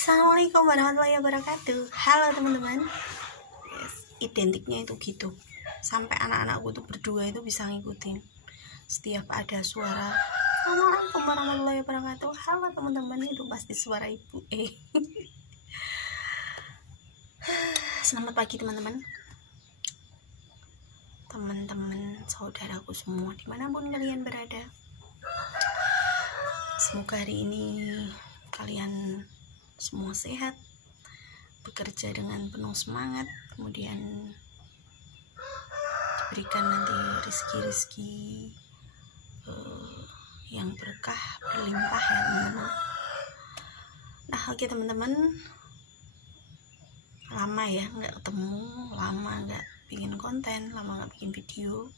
Assalamualaikum warahmatullahi wabarakatuh. Halo teman-teman. Yes, identiknya itu gitu. Sampai anak-anakku tuh berdua itu bisa ngikutin. Setiap ada suara Assalamualaikum warahmatullahi wabarakatuh, halo teman-teman, itu pasti suara ibu. Selamat pagi teman-teman. Teman-teman, saudaraku semua dimanapun kalian berada. Semoga hari ini kalian semua sehat, bekerja dengan penuh semangat, kemudian diberikan nanti rezeki-rezeki yang berkah, berlimpah ya teman-teman. Nah oke teman-teman, lama ya nggak ketemu, lama nggak bikin konten, lama nggak bikin video.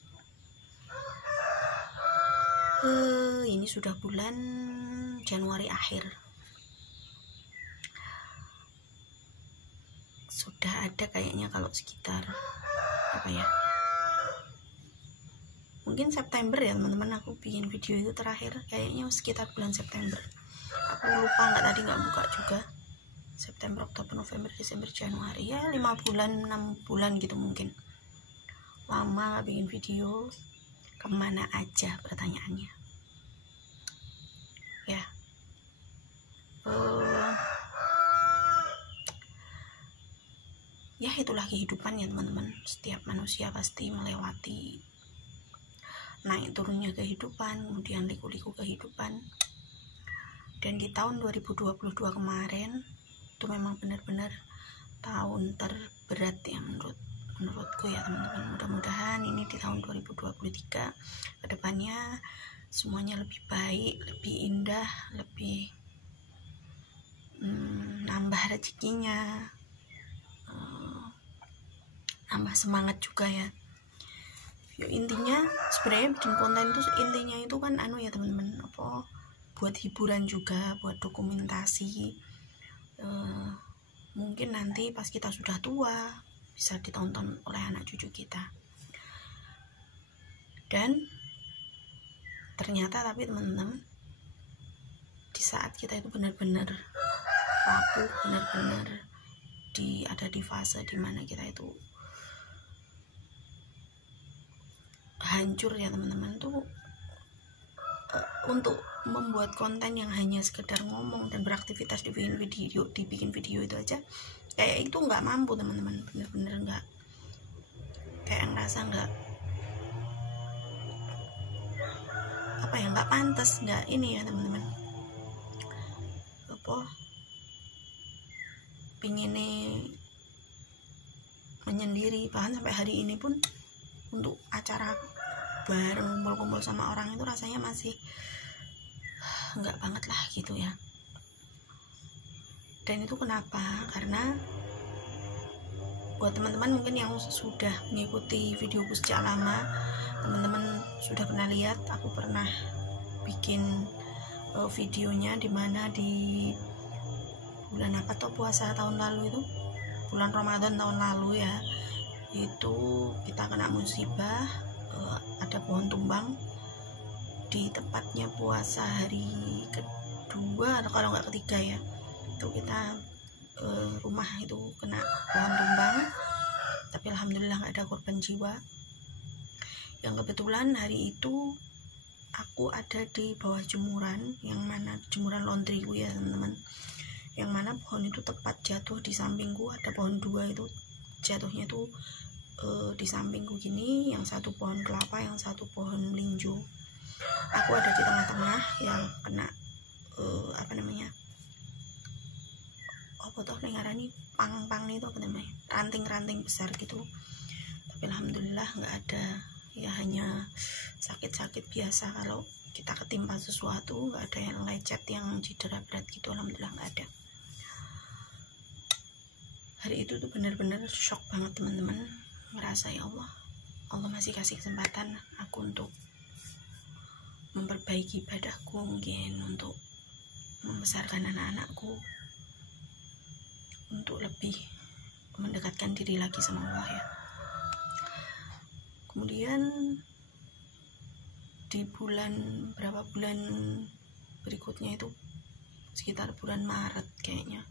Ini sudah bulan Januari akhir. Sudah ada kayaknya kalau sekitar apa ya, mungkin September ya teman-teman, aku bikin video itu terakhir kayaknya sekitar bulan September. Aku lupa, nggak buka juga. September, Oktober, November, Desember, Januari, ya 5 bulan 6 bulan gitu mungkin. Lama nggak bikin video. Kemana aja pertanyaannya ya. Ya itulah kehidupan ya teman-teman. Setiap manusia pasti melewati naik turunnya kehidupan, kemudian liku-liku kehidupan. Dan di tahun 2022 kemarin itu memang benar-benar tahun terberat ya menurutku ya teman-teman. Mudah-mudahan ini di tahun 2023 kedepannya semuanya lebih baik, lebih indah, lebih nambah rezekinya, nambah semangat juga ya. Yo, intinya sebenarnya bikin konten itu intinya itu kan ya teman-teman, apa, buat hiburan juga, buat dokumentasi. Mungkin nanti pas kita sudah tua bisa ditonton oleh anak cucu kita. Dan ternyata tapi teman-teman, di saat kita itu benar-benar rapuh, benar-benar ada di fase dimana kita itu hancur ya teman-teman, tuh untuk membuat konten yang hanya sekedar ngomong dan beraktivitas dibikin video itu aja kayak itu nggak mampu teman-teman. Bener-bener nggak, kayak ngerasa nggak apa ya, nggak pantas, nggak ini ya teman-teman, apa, pinginnya menyendiri. Bahkan sampai hari ini pun untuk acara bareng kumpul-kumpul sama orang itu rasanya masih enggak banget lah gitu ya. Dan itu kenapa? Karena buat teman-teman mungkin yang sudah mengikuti videoku sejak lama, teman-teman sudah pernah lihat aku pernah bikin videonya dimana di bulan apa tuh, puasa tahun lalu itu, bulan Ramadan tahun lalu ya, itu kita kena musibah, ada pohon tumbang di tempatnya puasa hari kedua atau kalau nggak ketiga ya, itu kita rumah itu kena pohon tumbang, tapi alhamdulillah nggak ada korban jiwa. Yang kebetulan hari itu aku ada di bawah jemuran, yang mana jemuran laundryku ya teman-teman, yang mana pohon itu tepat jatuh di sampingku. Ada pohon dua itu jatuhnya tuh di sampingku gini, yang satu pohon kelapa, yang satu pohon melinjo. Aku ada di tengah-tengah yang kena apa namanya, apa toh nengarani pang-pang itu apa namanya, ranting-ranting besar gitu. Tapi alhamdulillah nggak ada ya, hanya sakit-sakit biasa. Kalau kita ketimpa sesuatu nggak ada yang lecet, yang cedera berat gitu, alhamdulillah nggak ada. Hari itu tuh benar-benar shock banget teman-teman, ngerasa ya Allah masih kasih kesempatan aku untuk memperbaiki ibadahku, mungkin untuk membesarkan anak-anakku, untuk lebih mendekatkan diri lagi sama Allah ya. Kemudian di bulan berikutnya itu sekitar bulan Maret kayaknya,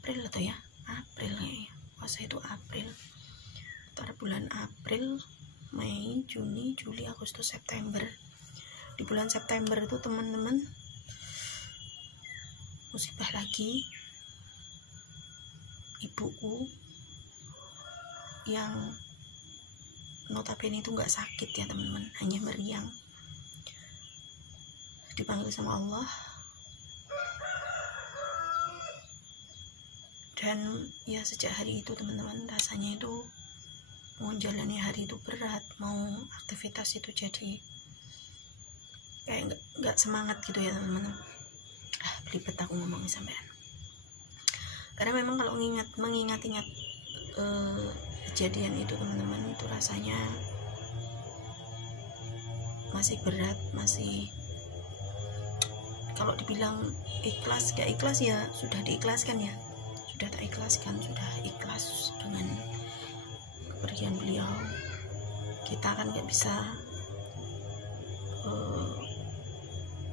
April atau ya April ya, puasa itu April, antara bulan April, Mei, Juni, Juli, Agustus, September. Di bulan September itu teman-teman musibah lagi. Ibuku yang notabene itu nggak sakit ya teman-teman, hanya meriang, dipanggil sama Allah. Dan ya sejak hari itu teman-teman, rasanya itu mau menjalani hari itu berat, mau aktivitas itu jadi kayak nggak semangat gitu ya teman-teman. Belibet aku ngomongin sampean, karena memang kalau mengingat-ingat kejadian itu teman-teman, itu rasanya masih berat, masih, kalau dibilang ikhlas gak ikhlas ya sudah diikhlaskan ya, sudah tak ikhlaskan, sudah ikhlas dengan kepergian beliau. Kita kan gak bisa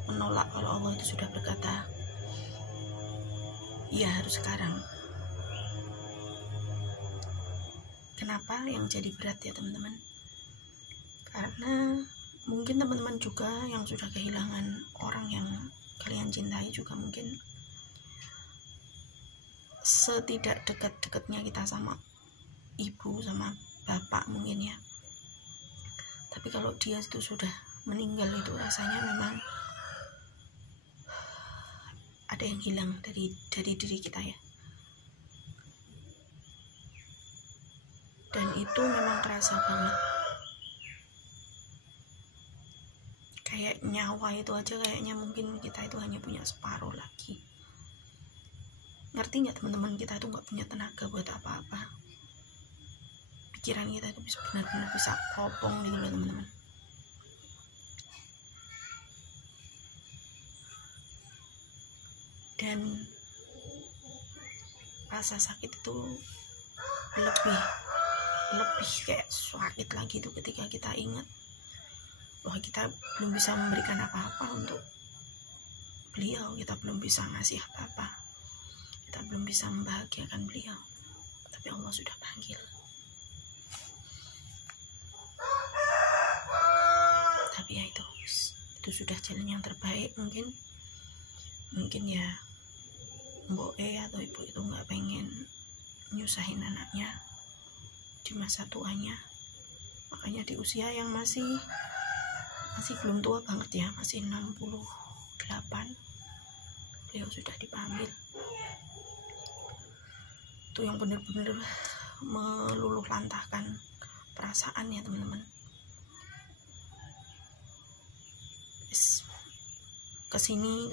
menolak kalau Allah itu sudah berkata ya harus sekarang. Kenapa yang jadi berat ya teman-teman? Karena mungkin teman-teman juga yang sudah kehilangan orang yang kalian cintai juga mungkin setidak dekat-dekatnya kita sama ibu sama bapak mungkin ya, tapi kalau dia itu sudah meninggal itu rasanya memang ada yang hilang dari diri kita ya. Dan itu memang kerasa banget, kayak nyawa itu aja kayaknya mungkin kita itu hanya punya separuh lagi. Ngerti nggak teman-teman, kita itu nggak punya tenaga buat apa-apa, pikiran kita itu bisa benar-benar bisa kopong gitu loh teman-teman. Dan rasa sakit itu lebih kayak sakit lagi tuh ketika kita ingat bahwa kita belum bisa memberikan apa-apa untuk beliau, kita belum bisa ngasih apa-apa, kita belum bisa membahagiakan beliau, tapi Allah sudah panggil. Tapi ya itu sudah jalan yang terbaik. Mungkin ya Mbok atau ibu itu nggak pengen nyusahin anaknya di masa tuanya, makanya di usia yang masih belum tua banget ya, masih 68, beliau sudah dipanggil. Itu yang benar-benar meluluh lantahkan perasaan ya teman-teman. Kesini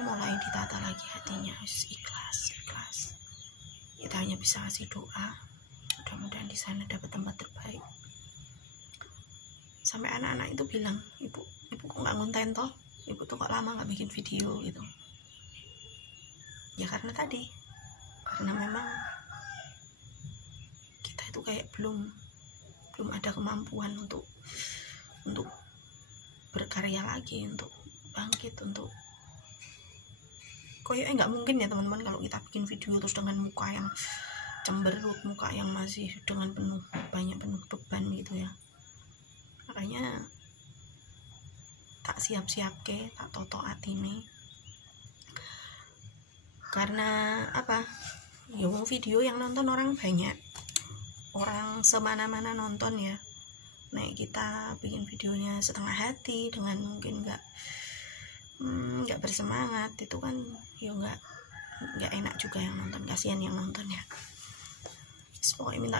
mulai ditata lagi hatinya, ikhlas. Kita hanya bisa kasih doa, mudah-mudahan di sana dapat tempat terbaik. Sampai anak-anak itu bilang, ibu kok nggak ngonten toh, ibu tuh kok lama nggak bikin video gitu ya. Karena memang kita itu kayak belum ada kemampuan untuk berkarya lagi, untuk bangkit, untuk kayaknya nggak mungkin ya teman-teman kalau kita bikin video terus dengan muka yang cemberut, muka yang masih dengan penuh beban gitu ya. Makanya tak siap-siap tak toto atine. Karena apa ya, video yang nonton orang banyak, orang semana-mana nonton ya. Nah kita bikin videonya setengah hati dengan mungkin nggak bersemangat, itu kan ya nggak enak juga yang nonton, kasihan yang nonton ya. Pokoknya minta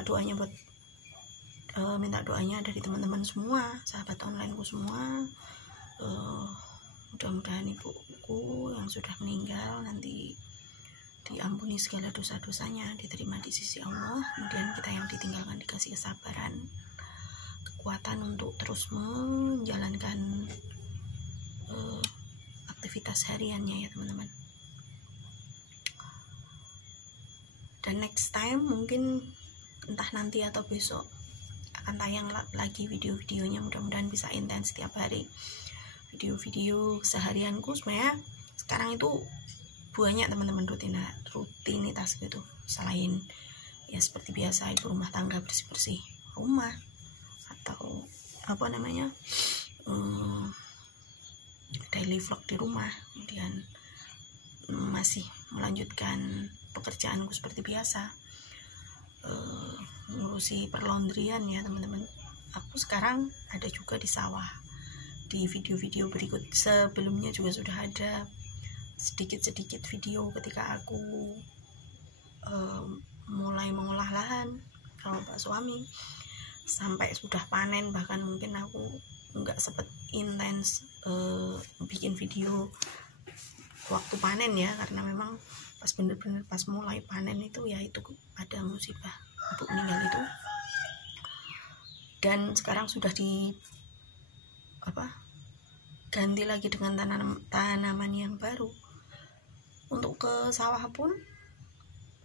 doanya dari teman-teman semua, sahabat onlineku semua. Mudah-mudahan ibuku yang sudah meninggal nanti diampuni segala dosa-dosanya, diterima di sisi Allah. Kemudian kita yang ditinggalkan dikasih kesabaran, kekuatan untuk terus menjalankan aktivitas hariannya ya teman-teman. Dan next time mungkin entah nanti atau besok akan tayang lagi video-videonya, mudah-mudahan bisa intens setiap hari video-video seharianku. Sebenarnya sekarang itu banyak teman-teman rutinitas gitu, selain ya seperti biasa ibu rumah tangga, bersih-bersih rumah atau apa namanya daily vlog di rumah, kemudian masih melanjutkan pekerjaanku seperti biasa, ngurusi perlaundryan ya teman-teman. Aku sekarang ada juga di sawah. Di video-video berikut sebelumnya juga sudah ada sedikit-sedikit video ketika aku mulai mengolah lahan kalau Pak suami sampai sudah panen, bahkan mungkin aku nggak sempet intens bikin video waktu panen ya, karena memang pas bener-bener pas mulai panen itu ya itu ada musibah ibu meninggal itu. Dan sekarang sudah ganti lagi dengan tanaman yang baru. Untuk ke sawah pun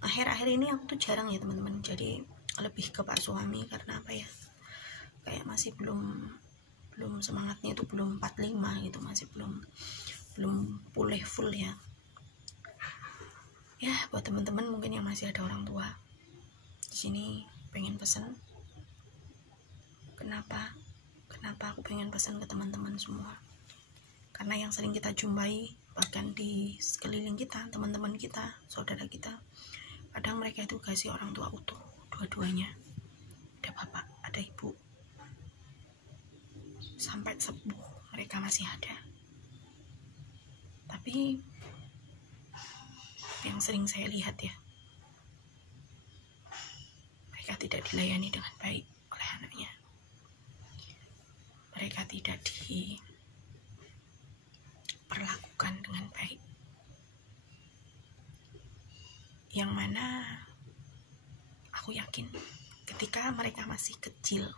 akhir-akhir ini aku tuh jarang ya teman-teman, jadi lebih ke Pak suami, karena apa ya, kayak masih belum semangatnya itu belum 45 gitu, masih belum pulih full ya. Ya buat teman-teman mungkin yang masih ada orang tua di sini, pengen pesan, kenapa aku pengen pesan ke teman-teman semua, karena yang sering kita jumpai bahkan di sekeliling kita, teman-teman kita, saudara kita, kadang mereka itu kasih orang tua utuh dua-duanya, ada bapak ada ibu, sampai sepuh mereka masih ada. Tapi yang sering saya lihat ya, mereka tidak dilayani dengan baik oleh anaknya, mereka tidak diperlakukan dengan baik, yang mana aku yakin ketika mereka masih kecil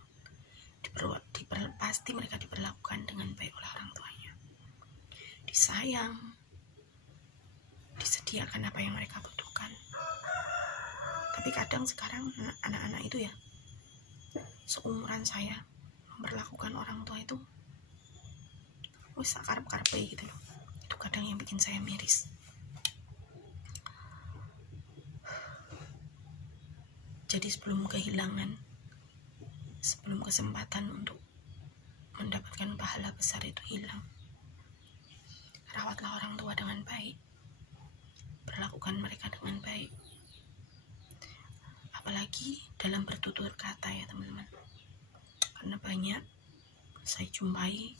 pasti mereka diperlakukan dengan baik oleh orang tuanya, disayang, disediakan apa yang mereka butuhkan. Tapi kadang sekarang anak-anak itu ya seumuran saya memperlakukan orang tua itu wis karep-karepe gitu loh. Itu kadang yang bikin saya miris. Jadi sebelum kesempatan untuk mendapatkan pahala besar itu hilang, rawatlah orang tua dengan baik, perlakukan mereka dengan baik, apalagi dalam bertutur kata ya teman-teman, karena banyak saya jumpai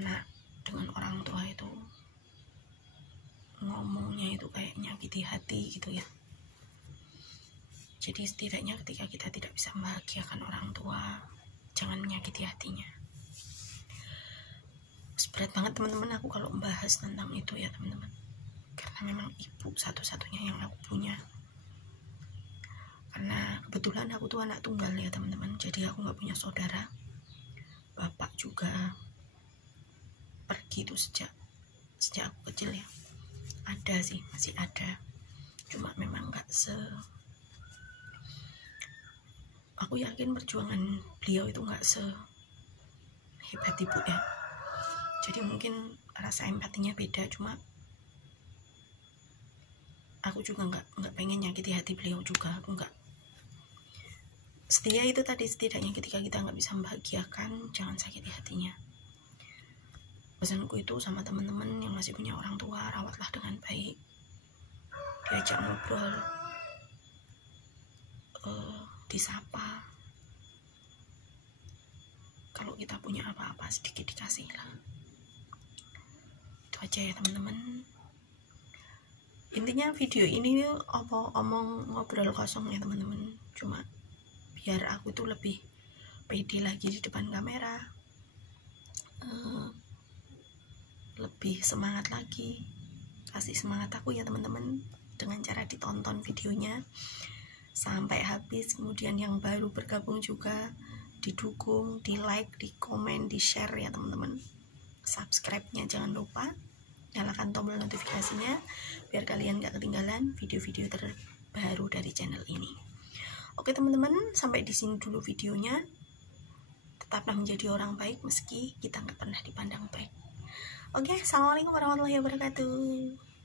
anak dengan orang tua itu ngomongnya itu kayak nyakiti hati gitu ya. Jadi setidaknya ketika kita tidak bisa membahagiakan orang tua, jangan menyakiti hatinya. Berat banget teman-teman aku kalau membahas tentang itu ya teman-teman, karena memang ibu satu-satunya yang aku punya. Karena kebetulan aku tuh anak tunggal ya teman-teman, jadi aku nggak punya saudara. Bapak juga pergi tuh sejak aku kecil ya. Ada sih, masih ada, cuma memang nggak aku yakin perjuangan beliau itu nggak sehebat ibu ya. Jadi mungkin rasa empatinya beda, cuma aku juga nggak pengen nyakiti hati beliau juga. Aku nggak setia itu tadi, setidaknya ketika kita nggak bisa membahagiakan, jangan sakiti hatinya. Pesanku itu sama teman-teman yang masih punya orang tua, rawatlah dengan baik, diajak ngobrol, disapa. Kalau kita punya apa-apa sedikit dikasih lah. Itu aja ya teman-teman. Intinya video ini omong ngobrol kosong ya teman-teman, cuma biar aku tuh lebih pede lagi di depan kamera, lebih semangat lagi. Kasih semangat aku ya teman-teman dengan cara ditonton videonya sampai habis, kemudian yang baru bergabung juga didukung, di like, di komen, di share ya teman-teman. Subscribe-nya jangan lupa, nyalakan tombol notifikasinya biar kalian gak ketinggalan video-video terbaru dari channel ini. Oke teman-teman, sampai di sini dulu videonya. Tetaplah menjadi orang baik meski kita nggak pernah dipandang baik. Oke, assalamualaikum warahmatullahi wabarakatuh.